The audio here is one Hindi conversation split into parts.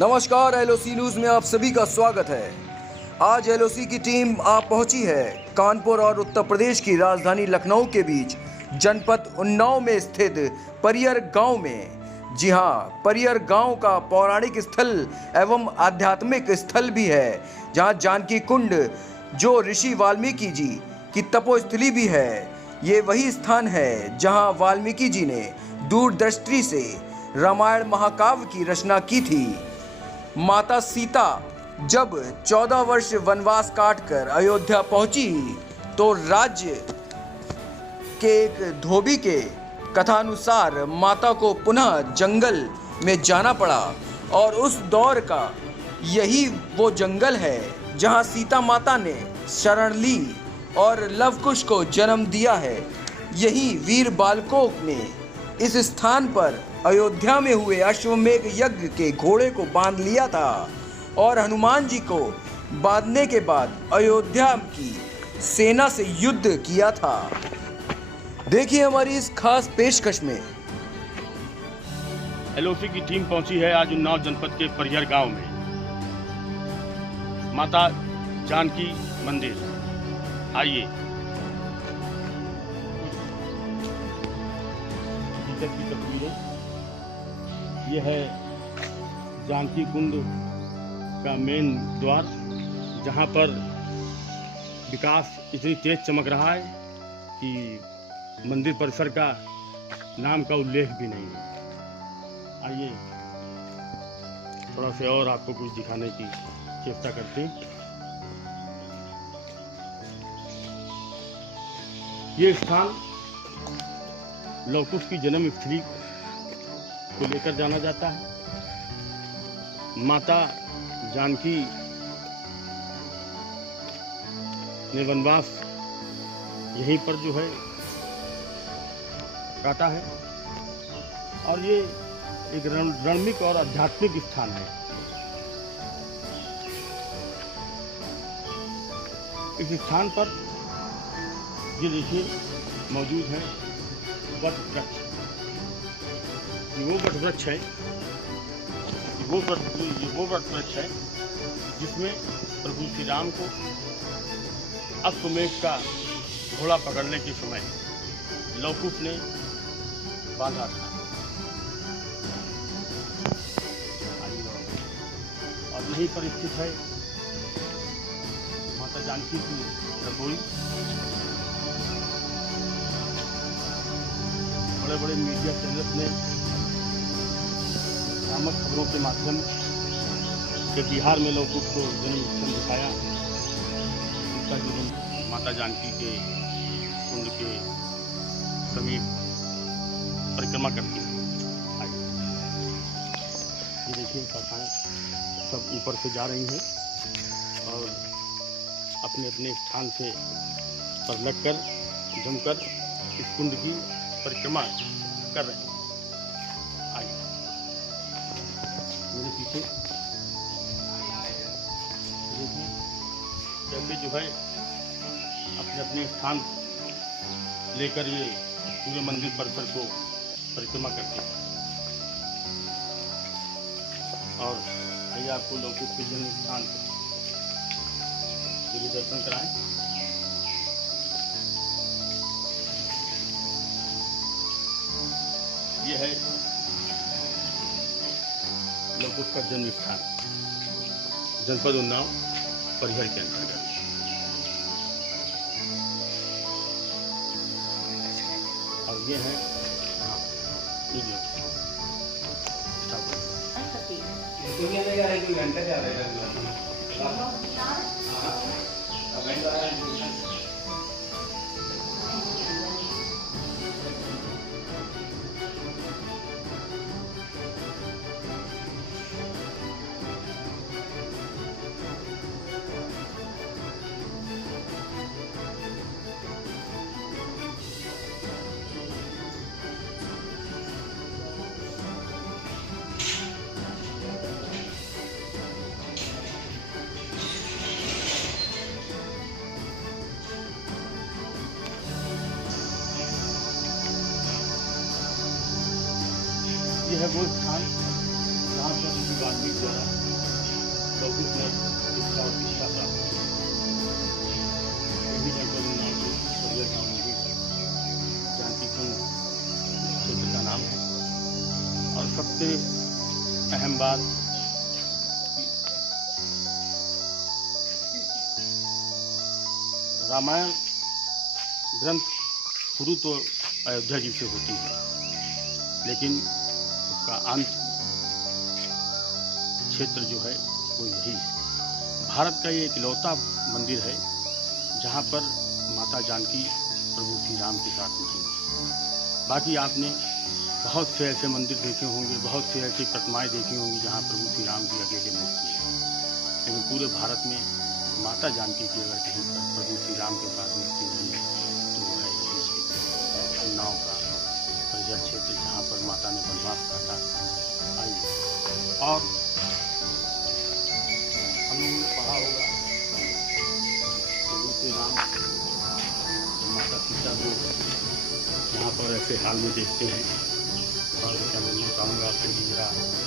नमस्कार, एलओसी न्यूज में आप सभी का स्वागत है। आज एलओसी की टीम आप पहुंची है कानपुर और उत्तर प्रदेश की राजधानी लखनऊ के बीच जनपद उन्नाव में स्थित परियर गांव में। जी हां, परियर गांव का पौराणिक स्थल एवं आध्यात्मिक स्थल भी है, जहां जानकी कुंड जो ऋषि वाल्मीकि जी की तपोस्थली भी है। ये वही स्थान है जहां वाल्मीकि जी ने दूरदृष्टि से रामायण महाकाव्य की रचना की थी। माता सीता जब 14 वर्ष वनवास काटकर अयोध्या पहुंची तो राज्य के एक धोबी के कथानुसार माता को पुनः जंगल में जाना पड़ा और उस दौर का यही वो जंगल है जहां सीता माता ने शरण ली और लवकुश को जन्म दिया है। यही वीर बालकों ने इस स्थान पर अयोध्या में हुए अश्वमेध यज्ञ के घोड़े को बांध लिया था और हनुमान जी को बांधने के बाद अयोध्या की सेना से युद्ध किया था। देखिए हमारी इस खास पेशकश में। एलओसी की टीम पहुंची है आज उन्नाव जनपद के परियर गांव में माता जानकी मंदिर। आइए की तस्वीरें। यह है जानकी कुंड का मेन द्वार, जहां पर विकास इतनी तेज चमक रहा है कि मंदिर परिसर का नाम का उल्लेख भी नहीं है। आइए थोड़ा सा और आपको कुछ दिखाने की चेष्टा करते हैं। ये स्थान लवकुश की जन्म स्थली को लेकर जाना जाता है। माता जानकी ने वनवास यहीं पर जो है काटा है और ये एक रणमिक और आध्यात्मिक स्थान है। इस स्थान पर ये देखिए मौजूद है वट वृक्ष। वो वट वृक्ष है, वो वट वृक्ष है जिसमें प्रभु श्री राम को अश्वमेध का घोड़ा पकड़ने के समय लवकुश ने बांधा था। और यहीं पर स्थित है माता जानकी की रसोई। बड़े बड़े मीडिया चैनल्स ने भ्रामक खबरों के माध्यम से बिहार में लवकुश को जन्मस्थल दिखाया। उनका जन्म माता जानकी के कुंड के समीप परिक्रमा करती है। ये देखिए शाखाएं सब ऊपर से जा रही हैं और अपने अपने स्थान से पर लगकर जमकर इस कुंड की परिक्रमा कर रहे हैं। आइए मेरे पीछे देखिए कैसे जो है अपने अपने स्थान लेकर ये पूरे मंदिर परिसर को परिक्रमा करते हैं। और आइए आपको लवकुश के जन्म स्थान के भी दर्शन कराएं। ये है लवकुश का जन्म स्थान जनपद उन्नाव परिहर के अंतर्गत। और ये है ये है वो स्थान जहाँ पर वाल्मीकि द्वारा लौकिक में शिक्षा और दीक्षा प्राप्त की। ये भी जनपद उन्नाव परियर गाँव में ही जानकी कुंड क्षेत्र का नाम है। और सबसे अहम बात रामायण ग्रंथ शुरू तो अयोध्या जी से होती है, लेकिन उसका अंत क्षेत्र जो है वो यही है। भारत का ये इकलौता मंदिर है जहाँ पर माता जानकी प्रभु श्री राम के साथ मिलेंगी। बाकी आपने बहुत से ऐसे मंदिर देखे होंगे, बहुत से ऐसी प्रतिमाएं देखी होंगी जहाँ प्रभु श्री राम की अकेले मूर्ति है, लेकिन पूरे भारत में माता जानकी की अगर कहीं पर प्रभु श्री राम के साथ मूर्ति नहीं है तो वो है यही क्षेत्र उन्नाव का परिजन क्षेत्र, जहाँ पर माता ने वनवास काटा। आइए, और हम लोगों ने पढ़ा होगा प्रभु श्री राम माता सीता को यहाँ पर ऐसे हाल में देखते हैं। और क्या मैं चाहूँगा कि जरा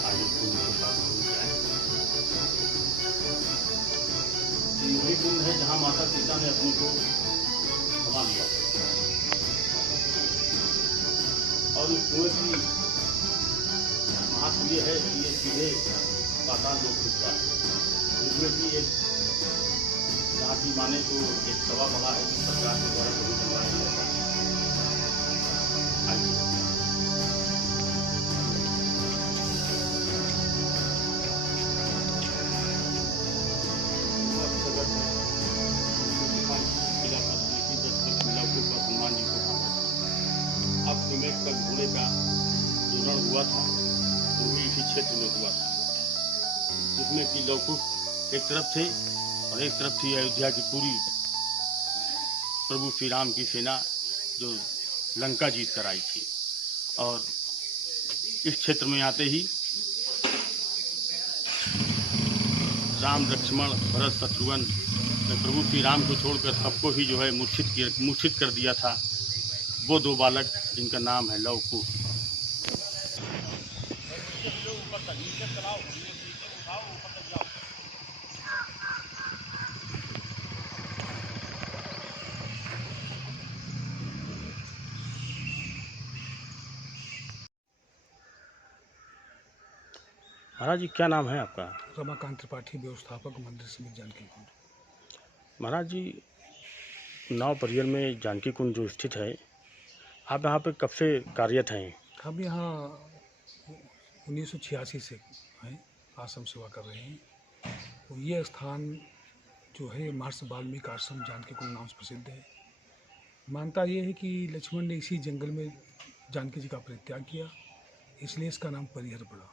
आगे कुंड के साथ हो जाए। वही कुंड है जहाँ माता सीता ने अपने को समा लिया और उस कुएं की महत्व ये है कि ये सीधे पाताल लोक खुदरा है, जिसमें कि एक यहाँ की माने तो एक सवा बड़ा है कि सरकार के द्वारा कभी बनवाया नहीं जाता है। आइए, हनुमान जी को अब सुमेर का घोड़े का जो रण हुआ था वो भी इसी क्षेत्र में हुआ था, जिसमें कि लवकुश एक तरफ थे और एक तरफ थी अयोध्या की पूरी प्रभु श्री राम की सेना जो लंका जीत कर आई थी। और इस क्षेत्र में आते ही राम लक्ष्मण भरत शत्रुघ्न ने प्रभु श्री राम को छोड़कर सबको ही जो है मूर्छित कर दिया था। वो दो बालक जिनका नाम है लव कुश। महाराज जी, क्या नाम है आपका? रमाकांत त्रिपाठी, व्यवस्थापक मंदिर समिति जानकी कुंड। महाराज जी, उन्नाव परियर में जानकी कुंड जो स्थित है, आप यहाँ पे कब से कार्यरत हैं? हम यहाँ 1986 से हैं, आश्रम सेवा कर रहे हैं। तो ये स्थान जो है महर्षि वाल्मीकि आश्रम जानकी कुंड नाम से प्रसिद्ध है। मानता ये है कि लक्ष्मण ने इसी जंगल में जानकी जी का परित्याग किया, इसलिए इसका नाम परिहर पड़ा।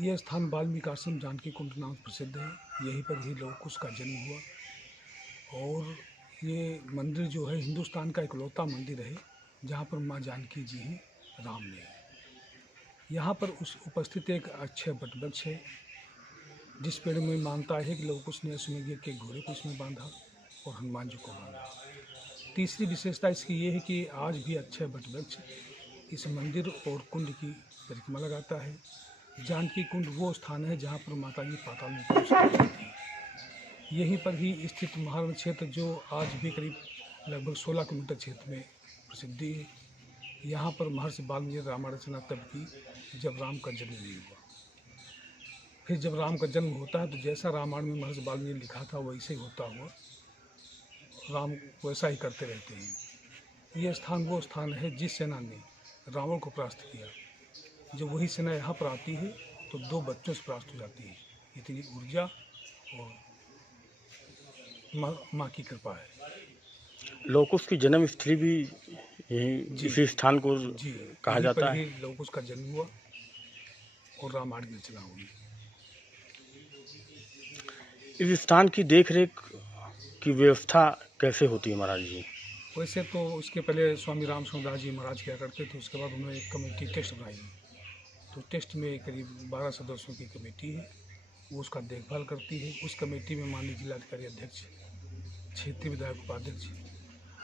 यह स्थान वाल्मीकि आश्रम जानकी कुंड नाम से प्रसिद्ध है। यहीं पर ही लव कुश का जन्म हुआ। और ये मंदिर जो है हिंदुस्तान का इकलौता मंदिर है जहाँ पर माँ जानकी जी हैं, राम ने। यहाँ पर उस उपस्थित एक अक्षय वटवृक्ष है, जिस पेड़ में मानता है कि लव कुश ने अश्वमेध के घोड़े को इसमें बांधा और हनुमान जी को बांधा। तीसरी विशेषता इसकी ये है कि आज भी अक्षय वटवृक्ष इस मंदिर और कुंड की परिक्रमा लगाता है। जानकी कुंड वो स्थान है जहाँ पर माता जी पाताल में प्रवेश करती थी। यहीं पर ही स्थित महारण क्षेत्र जो आज भी करीब लगभग 16 किलोमीटर क्षेत्र में प्रसिद्धि है। यहाँ पर महर्षि वाल्मीकि ने रामायण रचना तब की जब राम का जन्म नहीं हुआ। फिर जब राम का जन्म होता है तो जैसा रामायण में महर्षि वाल्मीकि ने लिखा था वैसे ही होता हुआ राम वैसा ही करते रहते हैं। ये स्थान वो स्थान है जिस सेना ने रावण को परास्त किया। जब वही सेना यहाँ पर आती है तो 2 बच्चों से परास्त हो जाती है। इतनी ऊर्जा और माँ की कृपा है। लव कुश की जन्म स्थली भी यही इसी स्थान को कहा जाता है। लव कुश का जन्म हुआ और रामायण की रचना हुई। इस स्थान की देखरेख की व्यवस्था कैसे होती है महाराज जी? वैसे तो उसके पहले स्वामी राम सुंदर जी महाराज किया करते थे। उसके बाद उन्होंने एक कमेटी टेस्ट बनाई। तो टेस्ट में करीब 12 सदस्यों की कमेटी है, वो उसका देखभाल करती है। उस कमेटी में माननीय जिलाधिकारी अध्यक्ष, क्षेत्रीय विधायक उपाध्यक्ष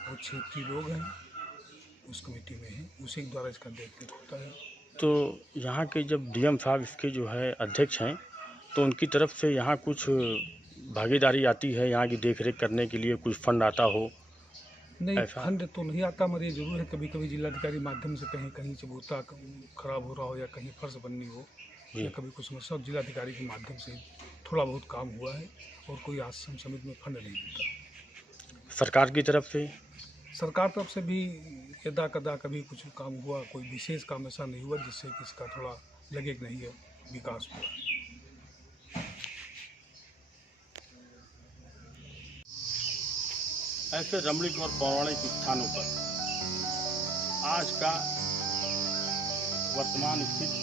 और क्षेत्रीय लोग हैं उस कमेटी में हैं। उसी के द्वारा इसका देखरेख होता है। तो यहाँ के जब डीएम साहब इसके जो है अध्यक्ष हैं, तो उनकी तरफ से यहाँ कुछ भागीदारी आती है, यहाँ की देखरेख करने के लिए कुछ फंड आता हो? नहीं, ऐसा? फंड तो नहीं आता, मगर ये जरूर है कभी कभी जिलाधिकारी माध्यम से कहीं कहीं चबूतरा खराब हो रहा हो या कहीं फर्श बननी हो या कभी कुछ समस्या हो, जिलाधिकारी के माध्यम से थोड़ा बहुत काम हुआ है और कोई आश्रम समिति में फंड नहीं मिलता। सरकार की तरफ से? सरकार तरफ से भी यदा कदा कभी कुछ काम हुआ, कोई विशेष काम ऐसा नहीं हुआ जिससे कि इसका थोड़ा लगे कि नहीं है विकास हुआ। ऐसे रमणीक और पौराणिक स्थानों पर आज का वर्तमान स्थिति,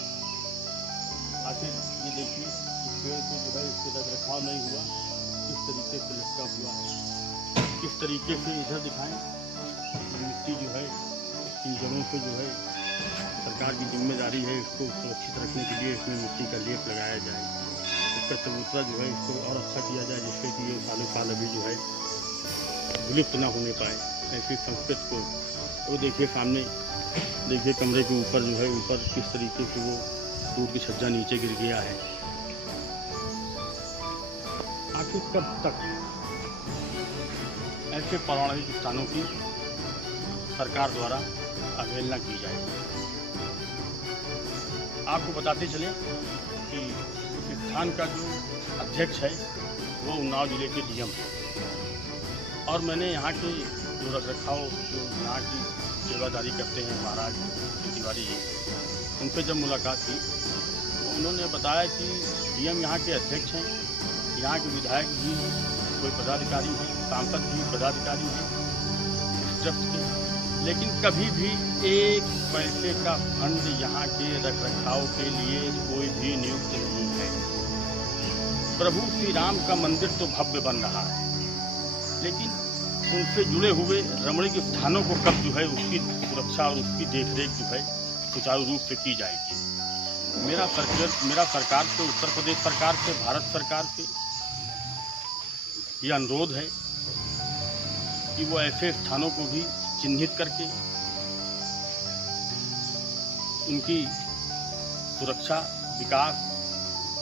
आखिर ये देखिए इस पेड़ को जो है इसको रख रखाव नहीं हुआ, किस तरीके से लटका हुआ है, किस तरीके से इधर दिखाएं। मिट्टी जो है इन जड़ों से जो है सरकार की जिम्मेदारी है इसको सुरक्षित रखने के लिए इसमें मिट्टी का लेप लगाया जाए, इसका चबूतरा जो है इसको और अच्छा किया जाए जिससे कि ये सालों साल अभी जो है विलुप्त न होने पाए ऐसी संस्कृति को। वो देखिए सामने देखिए कमरे के ऊपर जो है ऊपर किस तरीके से वो टूट की छज्जा नीचे गिर गया है। आखिर कब तक ऐसे पौराणिक स्थानों की सरकार द्वारा अवहेलना की जाएगी? आपको बताते चले कि इस स्थान का जो अध्यक्ष है वो उन्नाव जिले के डीएम है और मैंने यहाँ के जो रखरखाव जो यहाँ की सेवादारी करते हैं महाराज तिवारी जी, उनसे जब मुलाकात की तो उन्होंने बताया कि डीएम यहाँ के अध्यक्ष हैं, यहाँ के विधायक भी कोई पदाधिकारी हैं, सांसद भी पदाधिकारी हैं इस ट्रस्ट के, लेकिन कभी भी एक पैसे का फंड यहाँ के रखरखाव के लिए कोई भी नियुक्त नहीं है। प्रभु श्री राम का मंदिर तो भव्य बन रहा है, लेकिन उनसे जुड़े हुए रमणीक स्थानों को कब जो है उसकी सुरक्षा और उसकी देखरेख जो है सुचारू रूप से की जाएगी। मेरा सरकार से, उत्तर प्रदेश सरकार से, भारत सरकार से ये अनुरोध है कि वो ऐसे स्थानों को भी चिन्हित करके उनकी सुरक्षा विकास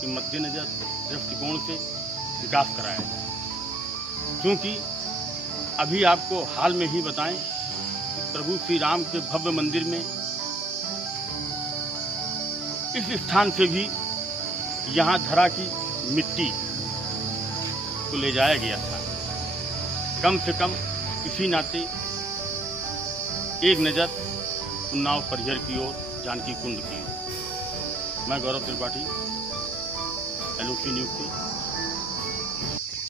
के मद्देनजर दृष्टिकोण से विकास कराया जाए, क्योंकि अभी आपको हाल में ही बताएं प्रभु श्री राम के भव्य मंदिर में इस स्थान से भी यहाँ धरा की मिट्टी को ले जाया गया था। कम से कम इसी नाते एक नज़र उन्नाव परिहर की ओर, जानकी कुंड की ओर। मैं गौरव त्रिपाठी, LOC न्यूज़ से।